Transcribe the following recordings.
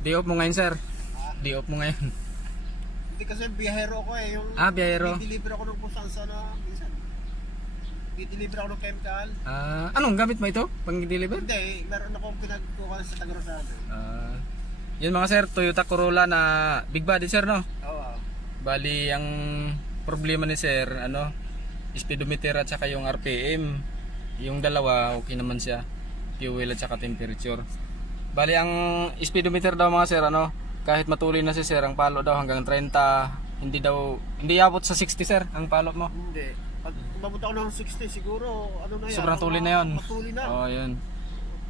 Day off mo ngayon, sir. Ah, Day off mo ngayon. hindi kasi biyahero ako eh. Yung Biyahero. deliver ako ng kung saan saan na minsan. Deliver ako ng chemical. Anong gamit mo ito? Pang-deliver? Hindi, meron akong pinagkukuha sa Tagrosado. Yun mga sir, Toyota Corolla na big body sir, no? Oo. Bali, ang problema ni sir, speedometer at saka yung RPM. Yung dalawa, okay naman siya. Fuel at saka temperature. Bali, ang speedometer daw mga sir, kahit matuloy na si sir, ang palo daw hanggang 30. Hindi abot sa 60 sir, ang palo mo. Hindi. Pag umabot ako ng 60 siguro, ano na yan? Sobrang tuloy na yun. Matuloy na. Oo, yun.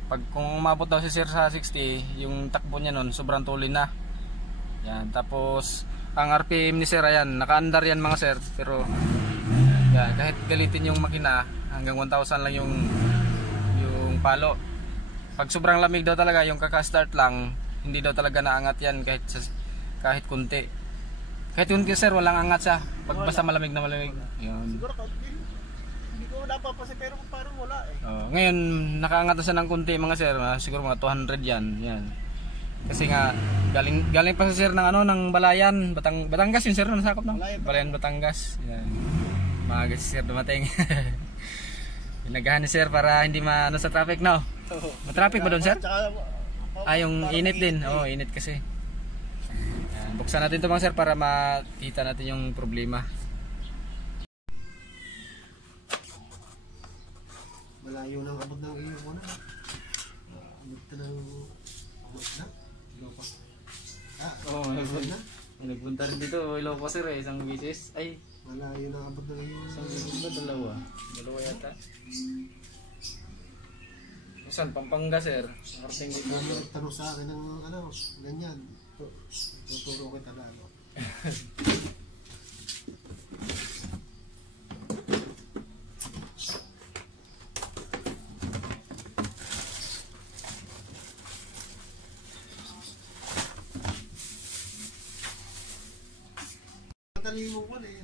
Pag kung umabot daw si sir sa 60, yung takbo niya nun, sobrang tuloy na. Yan, tapos ang RPM ni sir, ayan, naka-under yan mga sir. Pero, yan, kahit galitin yung makina, hanggang 1,000 lang yung palo. Pag sobrang lamig daw talaga, yung kaka-start lang, hindi daw talaga naangat yan kahit kunti. Kahit kunti sir, walang angat siya. Pag basta malamig na malamig. Yun. Siguro hindi ko napapansin pero parang wala eh. Ngayon, nakaangat na siya ng kunti mga sir, siguro mga 200 yan. Yan. Kasi nga, galing pa si sir ng Balayan, Batangas yun sir, nasakop no? Balayan, Batangas. Yan. Maaga si sir dumating. Pinagahan ni sir para hindi sa traffic, no? Matraffic ba doon sir? Yung init din. Oo, init kasi. Yan. Buksan natin ito mga sir para makita natin yung problema. Malayo nang abot ng iyo mo na. Abot na ng abot na. Ilocos. Nagpunta rin dito, Ilocos sir isang bisis. Ay, malayo nang abot ng iyo. isang bisis ba? Dalawa yata. Saan? Pampanga sir. Nakarating dito. Tanong sa akin ng ganyan. Tuturo kita na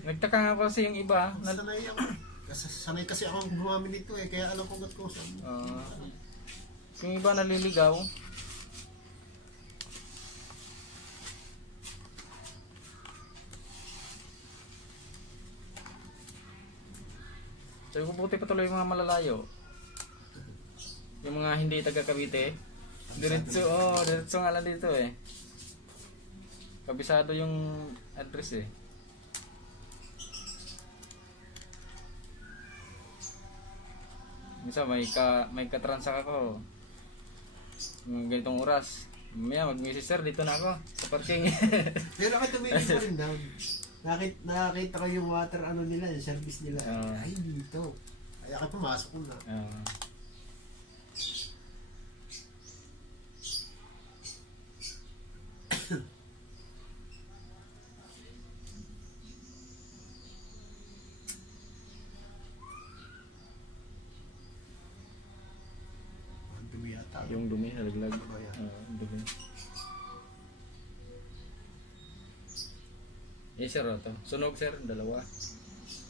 Nagtaka nga kasi yung iba. Sanay kasi akong gumamit nito eh. Kaya alam ko ba't ko saan. Yung iba naliligaw. So buti patuloy yung mga malalayo. Yung mga hindi taga Cavite. Diretso nga lang dito eh. Kabisado yung address eh. Minsan may katransak ako. Ganitong oras. Mamaya mag-message sir, dito na ako sa parking. Pero ako tumingin pa rin down. Nakakita ko yung water nila, yung service nila. Ay dito. Ay ako pumasok ko na. Yung dumi nalaglag. Dumi. Sir, ito. Sunog sir, dalawa.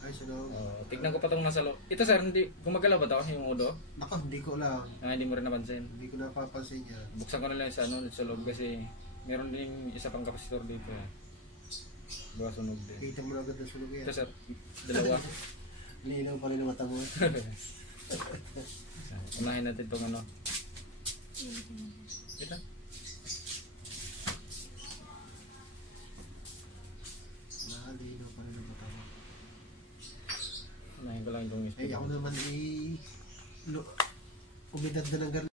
Ay, sunog. Tignan ko pa itong nasa loob. Ito sir, hindi gumagalaw ba ito yung udo? Nako, hindi ko lang. Hindi mo rin napansin. Hindi ko napapansin yan. Buksan ko na lang sa loob kasi meron din isa pang kapasitor dito. Baka sunog din. Kita mo na agad ang sunog yan. Ito sir, dalawa. Linaw pa rin ang mata mo. Unahin natin itong Ito. Linaw pa rin ang mata mo. Unahin ko lang itong ako naman umidad na ng garlic.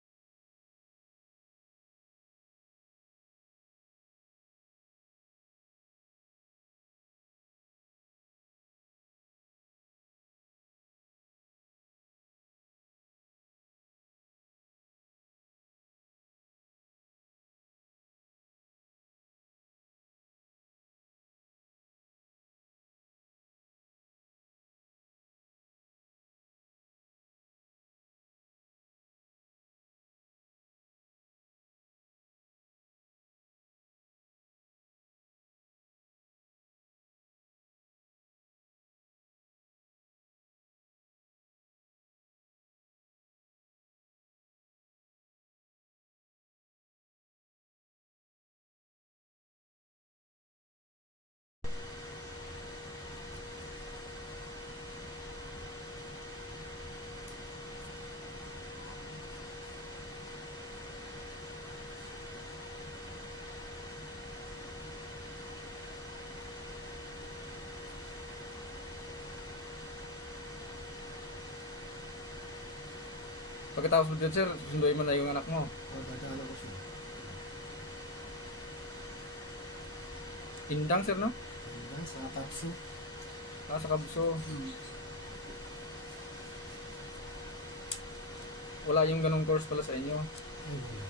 Pagkatapos mo dyan, sir, sunduin mo na yung anak mo. Dadaan ako siya. Indang, sir, no? Diba? Sa Tapso. Sa Kabso. Wala yung ganong course pala sa inyo. Ay, wala.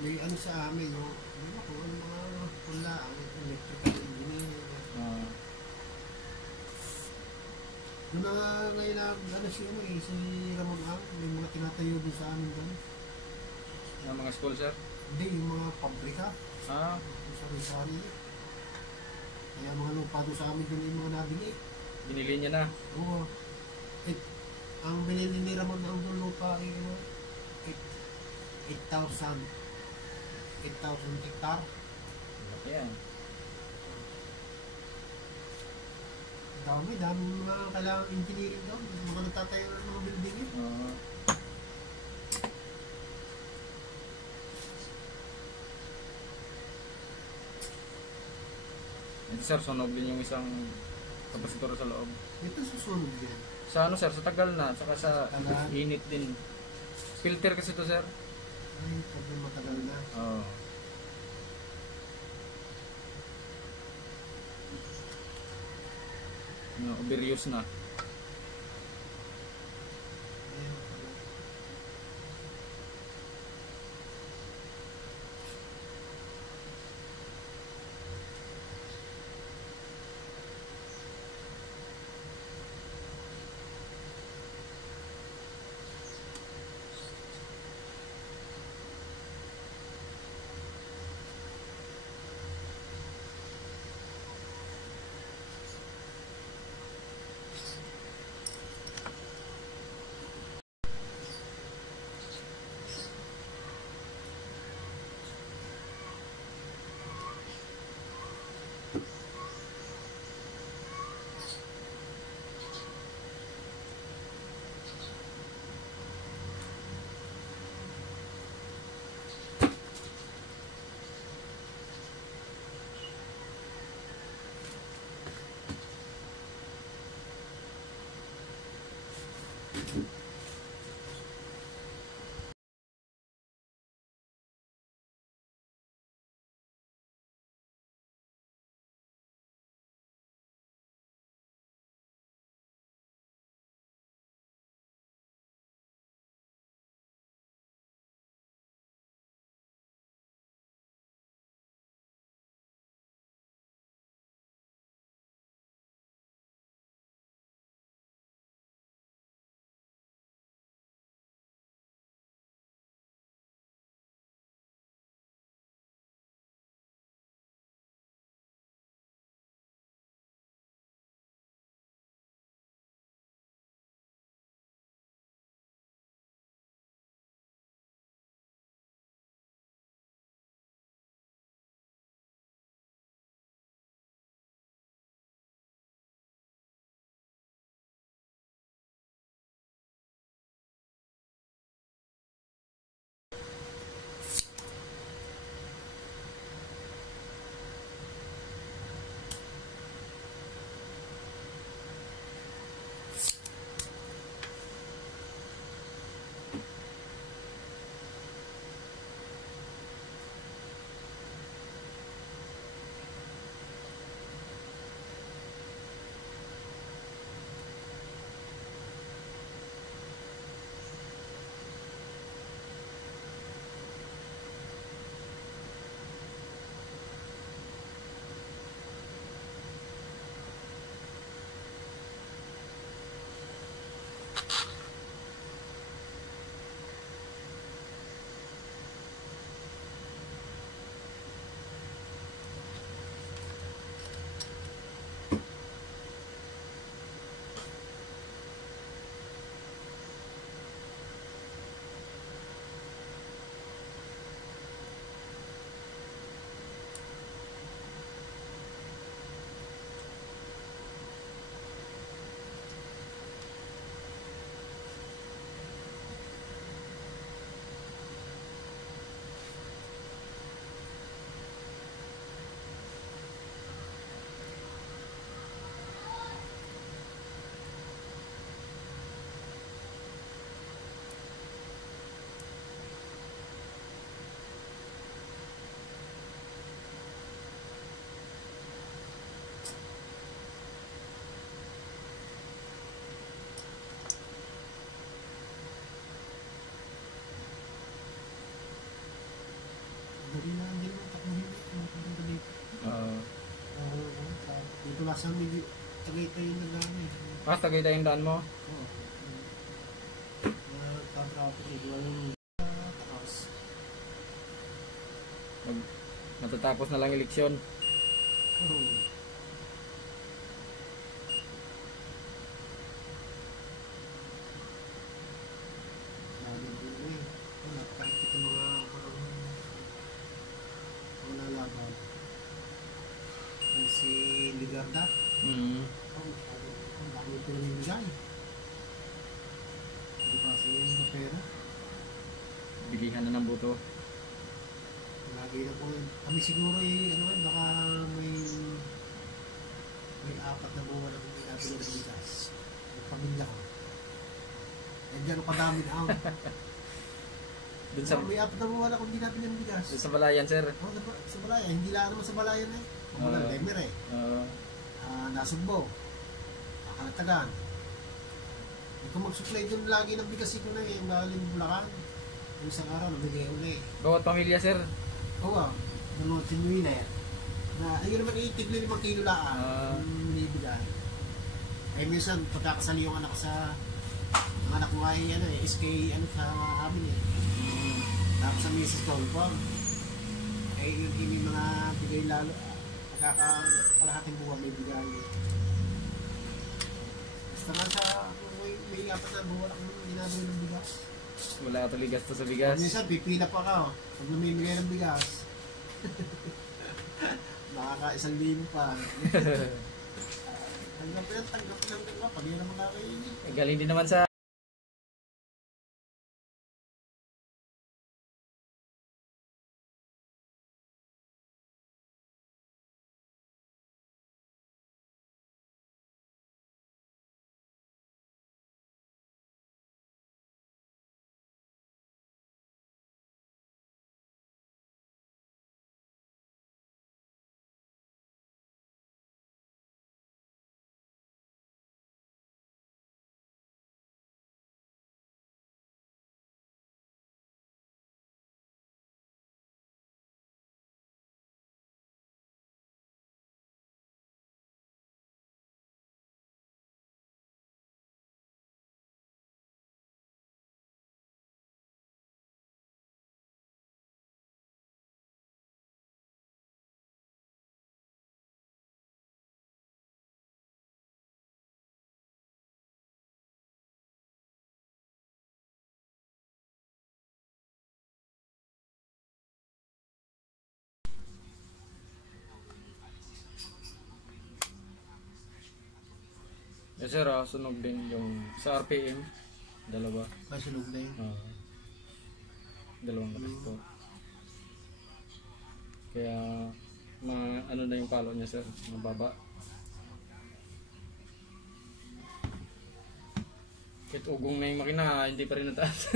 May ano sa amin, no? Hindi mo kung ano mga wala, ang electrical engineering. Doon na ngayon na, ano siya mo eh, si Ramon Ang, may mga tinatayo doon sa amin doon. Yung mga school, sir? Hindi, yung mga pabrika. Ah, Yung sa Rizal. Kaya mga lupa doon sa amin doon yung mga nabili. binili niya na. Oo. Eh, ang binili ni Ramon Ang doon lupa ay ano, 8,000 hektar. Yan. Dami mga kailangang engineering daw. Mga nagtatayo ng mga building eh. Sir, sunog din yung isang kapasitor sa loob. Ito susunod yan. Sa ano, sir? Sa tagal na, saka sa Tagal. init din. Filter kasi to, sir. Ay, pag matagal na. Oo. Overuse na. Ay, matagal. sa Tagaytay yung nagano eh. Tagaytay yung daan mo? Oo. Tatrapo ko yung takas. Matatapos na lang eleksyon. Oo. Lagi din eh. Wala, kahit ito mga laban. Yung si Ligarda. Ang dami ko rin bigay. Hindi pa siya yung pera. Bigyan na ng buto. Lagi na po. Kami siguro baka may 4 na buwan na kung ginagawa ng bigas. Yung pamilya ko. Eh, gano'n kadami na ako. May 4 na buwan na kung ginagawa ng bigas. Dun sa Balayan, sir? Oo, sa Balayan. Hindi lang naman sa Balayan eh. Kumulang Demer eh. Nasugbo. Nakalatagan. Kung mag-supply doon lagi ng bigas ito na eh. Yung galing Bulacan. Yung isang araw, nabigay uli. Bawat pamilya, sir? Oo, nanonood si Miller. Na, ayun naman itigli 5 kilo laan. Binibigay. Ay minsan, pagkakasali yung anak ko sa anak ko ay SK sa amin eh. Tapos sa Mrs. Tolpong. Ay yung mga bigay lalo. Pagkakalahating buwan may bigay. Basta nga sa may 4 na buwan akong ginagawa ng bigas. Wala tuloy gasto sa bigas. Minsan, pipila pa ka. Pag namimigay ng bigas, nakaka-1,000 pa. Tanggap lang. Pag yun naman nakakainin. Galing din naman sa... Yes, sir, sunog din yung sa RPM. Dalawa. Sunog na yun. Dalawang katas po. Kaya, ano na yung palo niya, sir? Mababa. Kahit ugong na yung makina, hindi pa rin nataas.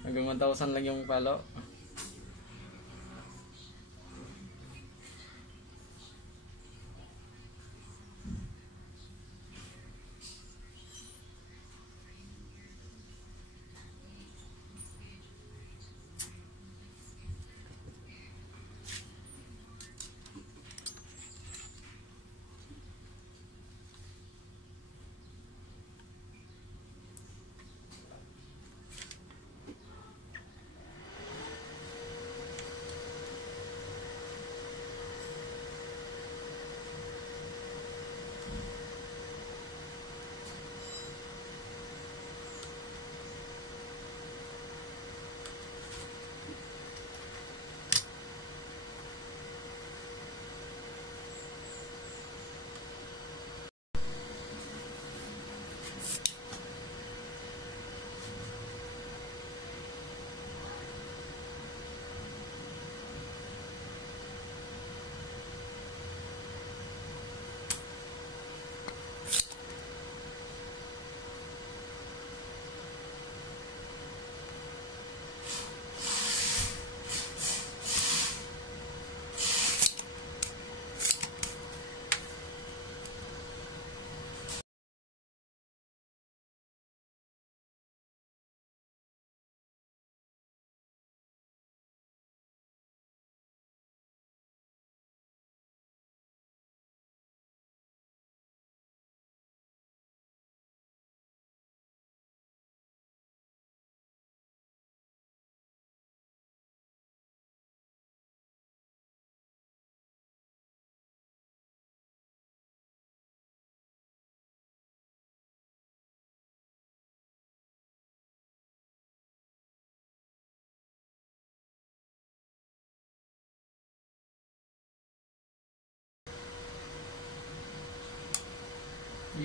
Hanggang 1,000 lang yung palo.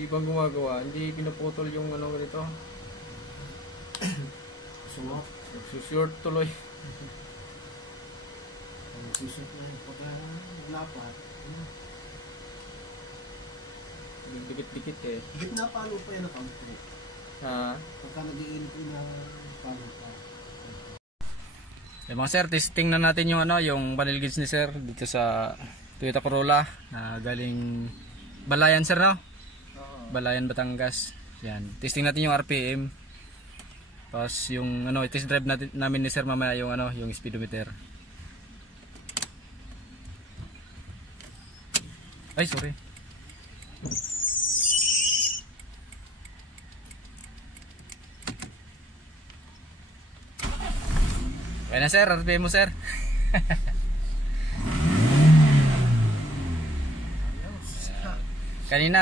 ibang gumagawa, hindi pinuputol yung ano ganito. Sunod. Short tuloy. Susot na yung pagka naglapat. Dikit-dikit eh. Higit na palo pa yan ang pampo. Pagka nag-iinit ko na palo pa. Mga sir, testing na natin yung ano, yung panel gauge ni sir dito sa Toyota Corolla na galing Balayan sir, no? Balayan, Batangas. Yan. Testing natin yung RPM. Tapos yung ano, test drive namin ni sir mamaya yung ano, yung speedometer. Ay, sorry. Kaya na sir, RPM mo sir. Kanina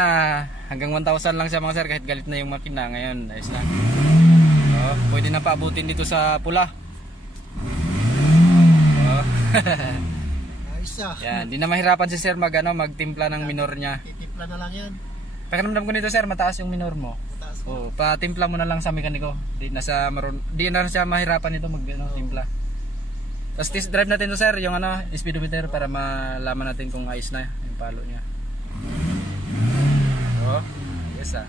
hanggang 1,000 lang siya mga sir kahit galit na yung makina. Ngayon ayos na. Pwede na paabutin dito sa pula. Ayos na. Yan, di na mahirapan si sir magtimpla ng minor niya. Titimpla na lang yan. Pakiramdam ko nito sir, mataas yung minor mo. Mataas mo. Oh, patimpla mo na lang sa mekaniko. Di na siya mahirapan nito timpla. Tapos test drive natin to sir, yung ano, speedometer para malaman natin kung ayos na yung palo niya. Oh, yes ah.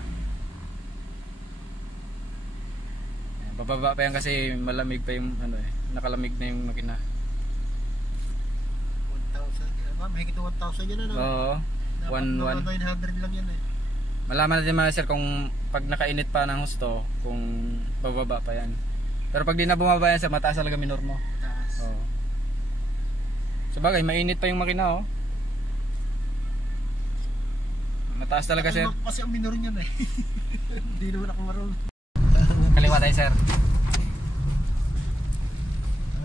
Bababa pa yan kasi malamig pa yung ano eh, nakalamig na yung makina. 1,000, mahigit 1,000 yan ano? Oo, 900 lang yan eh. Malaman natin mga sir kung pag nakainit pa ng husto, kung bababa pa yan. Pero pag di na bumaba yan sir, mataas talaga minor mo. Mataas. Oo. Sabagay, mainit pa yung makina oh. Mataas talaga sir. Kasi ang minor niyan eh. Hindi naman ako marunong. Kaliwa tayo sir.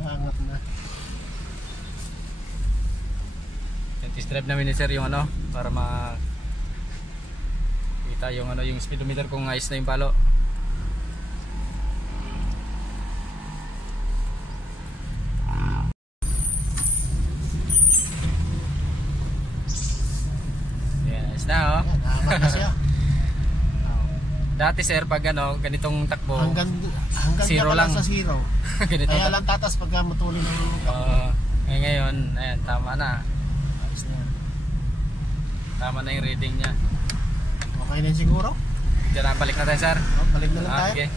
Angat na. Test drive namin ni sir yung ano, para kita yung ano, yung speedometer kung ayos na yung palo. Yan, ayos na oh. Ayan, angat na siya. Dati sir, pag ano, ganitong takbo, Hanggang zero lang lang. sa zero. ganito Kaya lang tatas pagka matulin ng ngayon, ayan, tama na. ayos na yan. Tama na yung reading niya. Okay na yun siguro? Diyan na, balik na tayo sir. Balik na lang tayo. Okay.